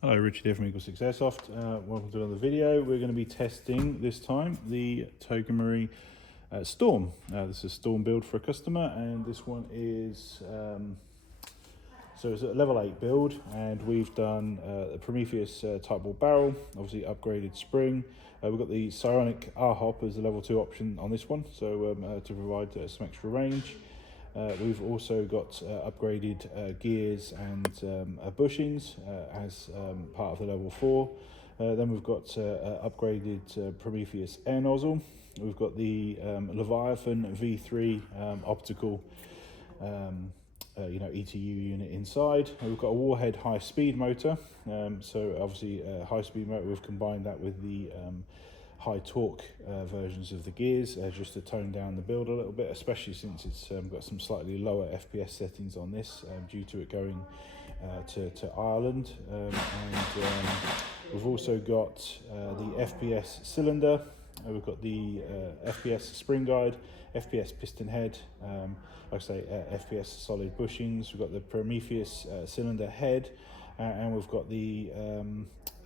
Hello, Richard here from EagleSix Airsoft. Welcome to another video. We're going to be testing this time the Togemary Storm. This is a Storm build for a customer, and this one is so it's a level 8 build, and we've done the Prometheus Tightbore barrel, obviously upgraded spring. We've got the Psionic R-hop as a level 2 option on this one, so to provide some extra range. We've also got upgraded gears and bushings as part of the level 4. Then we've got upgraded Prometheus Air Nozzle. We've got the Leviathan V3 optical ETU unit inside. We've got a warhead high speed motor, so obviously a high speed motor, we've combined that with the high torque versions of the gears just to tone down the build a little bit, especially since it's got some slightly lower FPS settings on this due to it going to Ireland. We've also got the FPS Cylinder. We've got the FPS Spring guide, FPS Piston Head, like I say, FPS solid bushings. We've got the Prometheus Cylinder Head, and we've got the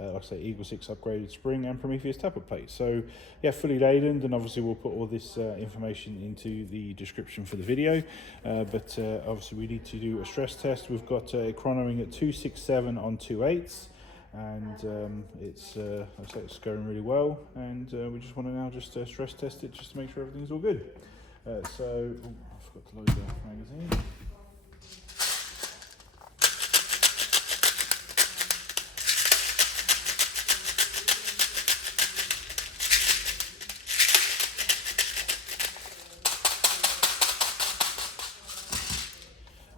like I say, EagleSix upgraded spring and Prometheus Tappet plate. So yeah, fully laden, and obviously we'll put all this information into the description for the video. But obviously we need to do a stress test. We've got a chronoing at 267 on 2/8, and it's like I say, it's going really well, and we just want to now just stress test it just to make sure everything's all good. So I forgot to load the magazine.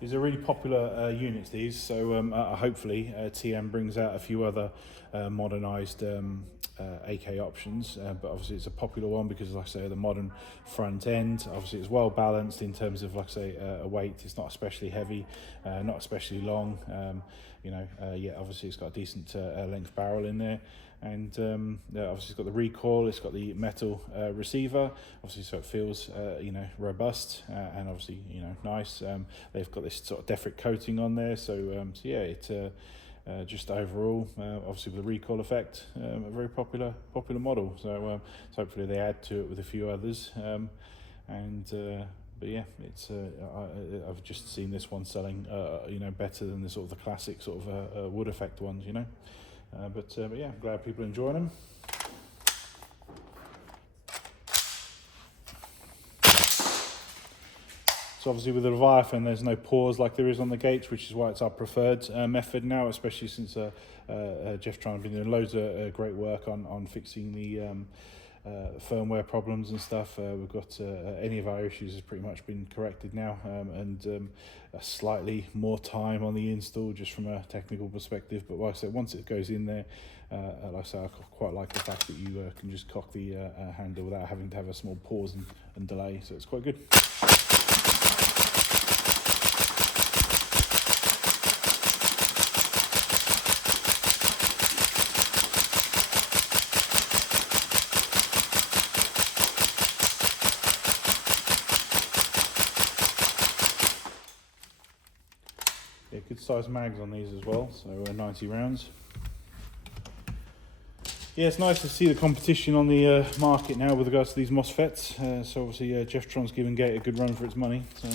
These are really popular units, these, so hopefully TM brings out a few other modernised AK options, but obviously it's a popular one because, like I say, the modern front end, obviously it's well balanced in terms of, like I say, a weight. It's not especially heavy, not especially long, yeah, obviously it's got a decent length barrel in there, and obviously it's got the recoil, it's got the metal receiver, obviously, so it feels robust, and obviously nice. They've got this sort of Defric coating on there, so yeah, it just overall, obviously with the recoil effect, a very popular model. So hopefully they add to it with a few others, but yeah, it's I've just seen this one selling better than the sort of the classic sort of wood effect ones, but yeah, I'm glad people are enjoying them. So obviously with the Leviathan, there's no pause like there is on the gates, which is why it's our preferred method now, especially since Jeftron have been doing loads of great work on fixing the firmware problems and stuff. We've got any of our issues has pretty much been corrected now, and a slightly more time on the install just from a technical perspective. But like I said, once it goes in there, like I say, I quite like the fact that you can just cock the handle without having to have a small pause and delay, so it's quite good. Yeah, good size mags on these as well, so 90 rounds. Yeah, it's nice to see the competition on the market now with regards to these MOSFETs. So obviously Jeftron's giving Gate a good run for its money. So.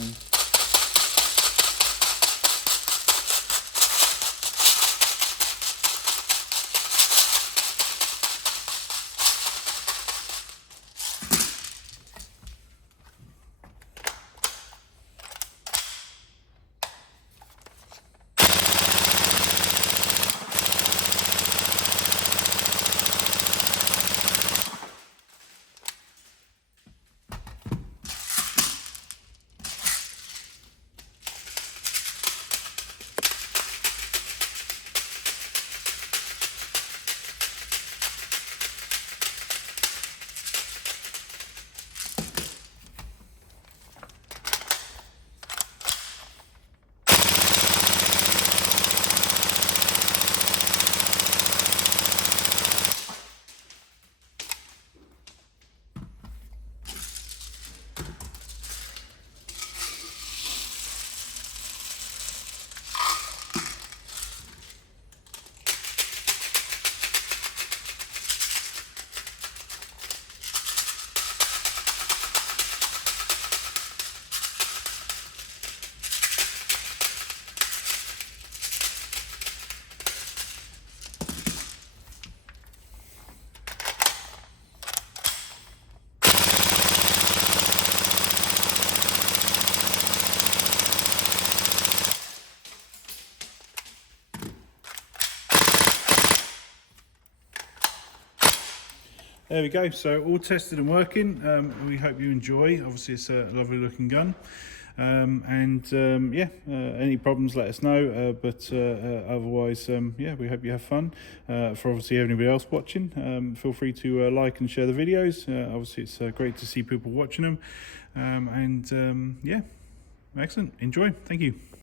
There we go, so all tested and working. We hope you enjoy. Obviously it's a lovely looking gun. Yeah, any problems let us know, but otherwise yeah, we hope you have fun. For obviously anybody else watching, feel free to like and share the videos. Obviously it's great to see people watching them, yeah, excellent, enjoy, thank you.